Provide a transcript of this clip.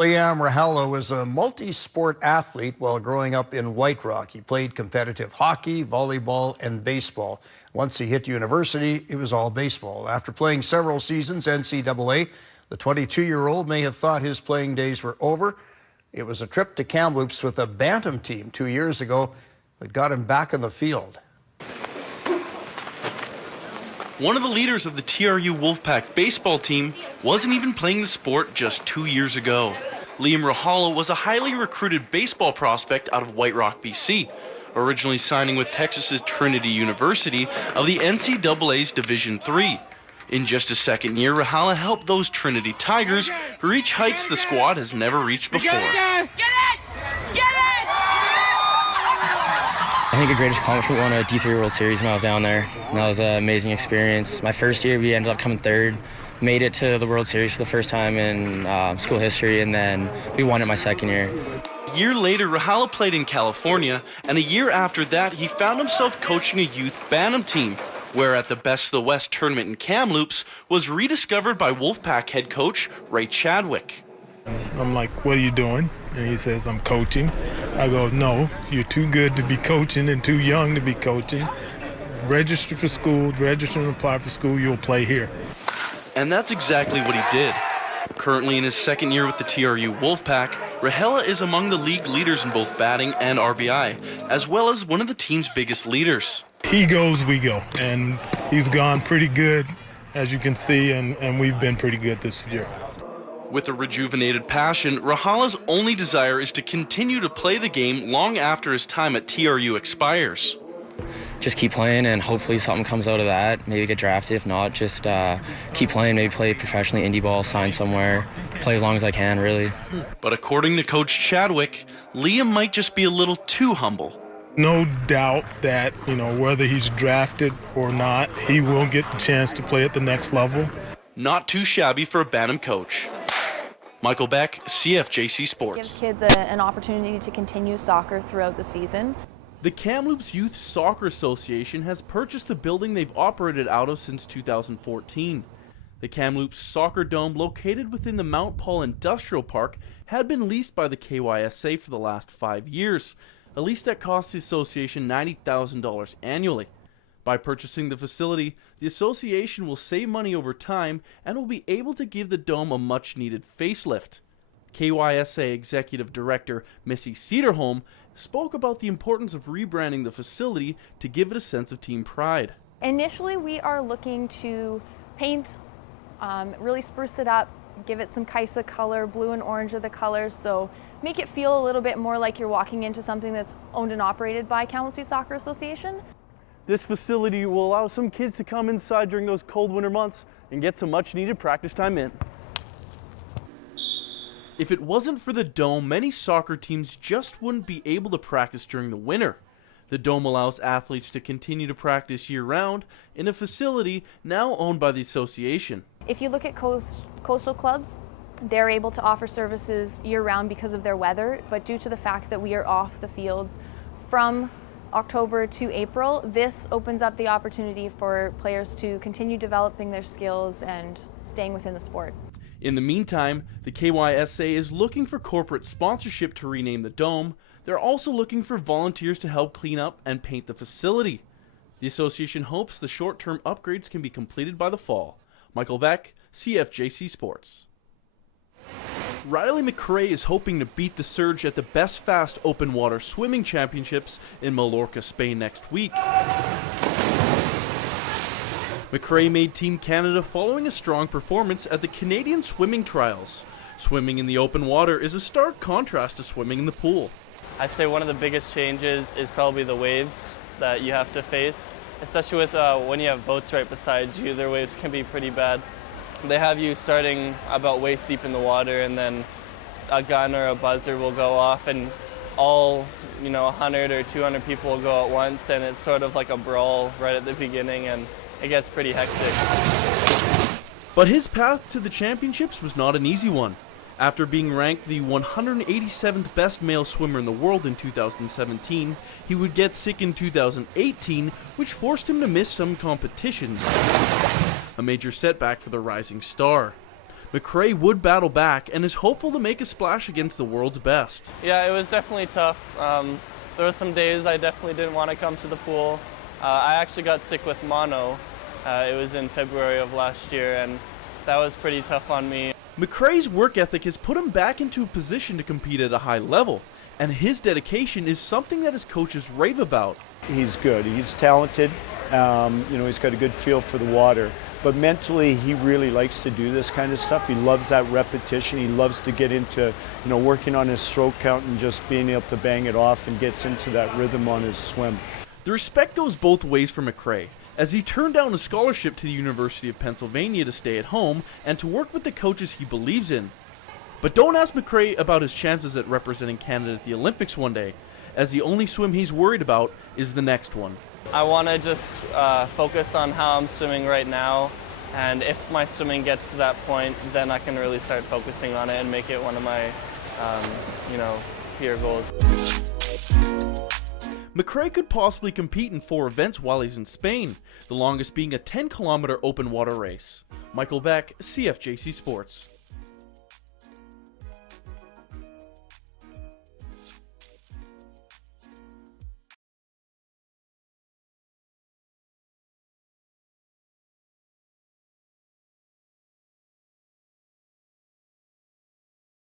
Liam Rahala was a multi-sport athlete while growing up in White Rock. He played competitive hockey, volleyball, and baseball. Once he hit university, it was all baseball. After playing several seasons NCAA, the 22-year-old may have thought his playing days were over. It was a trip to Kamloops with a bantam team 2 years ago that got him back in the field. One of the leaders of the TRU Wolfpack baseball team wasn't even playing the sport just 2 years ago. Liam Rahala was a highly recruited baseball prospect out of White Rock, BC, originally signing with Texas's Trinity University of the NCAA's Division III. In just his second year, Rahala helped those Trinity Tigers reach heights the squad has never reached before. Get it! Get it! I think the greatest accomplishment won a D3 World Series when I was down there. And that was an amazing experience. My first year, we ended up coming third, made it to the World Series for the first time in school history, and then we won it my second year. A year later, Rahala played in California, and a year after that, he found himself coaching a youth bantam team, where at the Best of the West tournament in Kamloops was rediscovered by Wolfpack head coach Ray Chadwick. I'm like, what are you doing? And he says, I'm coaching. I go, no, you're too good to be coaching and too young to be coaching. Register for school, register and apply for school, you'll play here. And that's exactly what he did. Currently in his second year with the TRU Wolfpack, Rahala is among the league leaders in both batting and RBI, as well as one of the team's biggest leaders. He goes, we go, and he's gone pretty good, as you can see, and we've been pretty good this year. With a rejuvenated passion, Rahala's only desire is to continue to play the game long after his time at TRU expires. Just keep playing, and hopefully something comes out of that. Maybe get drafted. If not, just keep playing, maybe play professionally, indie ball, sign somewhere, play as long as I can, really. But according to Coach Chadwick, Liam might just be a little too humble. No doubt that, whether he's drafted or not, he will get the chance to play at the next level. Not too shabby for a bantam coach. Michael Beck, CFJC Sports. Gives kids an opportunity to continue soccer throughout the season. The Kamloops Youth Soccer Association has purchased the building they've operated out of since 2014. The Kamloops Soccer Dome, located within the Mount Paul Industrial Park, had been leased by the KYSA for the last 5 years, a lease that costs the association $90,000 annually. By purchasing the facility, the association will save money over time and will be able to give the dome a much-needed facelift. KYSA Executive Director Missy Cederholm spoke about the importance of rebranding the facility to give it a sense of team pride. Initially, we are looking to paint, really spruce it up, give it some Kaisa color, blue and orange are the colors, so make it feel a little bit more like you're walking into something that's owned and operated by Kamloops Youth Soccer Association. This facility will allow some kids to come inside during those cold winter months and get some much needed practice time in. If it wasn't for the dome, many soccer teams just wouldn't be able to practice during the winter. The dome allows athletes to continue to practice year-round in a facility now owned by the association. If you look at coastal clubs, they're able to offer services year-round because of their weather, but due to the fact that we are off the fields from October to April, this opens up the opportunity for players to continue developing their skills and staying within the sport. In the meantime, the KYSA is looking for corporate sponsorship to rename the dome. They're also looking for volunteers to help clean up and paint the facility. The association hopes the short-term upgrades can be completed by the fall. Michael Beck, CFJC Sports. Riley McRae is hoping to beat the surge at the Best Fast Open Water Swimming Championships in Mallorca, Spain next week. McRae made Team Canada following a strong performance at the Canadian Swimming Trials. Swimming in the open water is a stark contrast to swimming in the pool. I'd say one of the biggest changes is probably the waves that you have to face, especially with when you have boats right beside you. Their waves can be pretty bad. They have you starting about waist deep in the water, and then a gun or a buzzer will go off, and all 100 or 200 people will go at once, and it's sort of like a brawl right at the beginning, and it gets pretty hectic. But his path to the championships was not an easy one. After being ranked the 187th best male swimmer in the world in 2017, he would get sick in 2018, which forced him to miss some competitions. A major setback for the rising star. McRae would battle back and is hopeful to make a splash against the world's best. Yeah, it was definitely tough. There were some days I definitely didn't want to come to the pool. I actually got sick with mono. It was in February of last year, and that was pretty tough on me. McRae's work ethic has put him back into a position to compete at a high level, and his dedication is something that his coaches rave about. He's good. He's talented. He's got a good feel for the water. But mentally, he really likes to do this kind of stuff. He loves that repetition. He loves to get into, working on his stroke count and just being able to bang it off, and gets into that rhythm on his swim. The respect goes both ways for McRae, as he turned down a scholarship to the University of Pennsylvania to stay at home and to work with the coaches he believes in. But don't ask McRae about his chances at representing Canada at the Olympics one day, as the only swim he's worried about is the next one. I want to just focus on how I'm swimming right now, and if my swimming gets to that point, then I can really start focusing on it and make it one of my, peer goals. McRae could possibly compete in 4 events while he's in Spain, the longest being a 10-kilometer open water race. Michael Beck, CFJC Sports.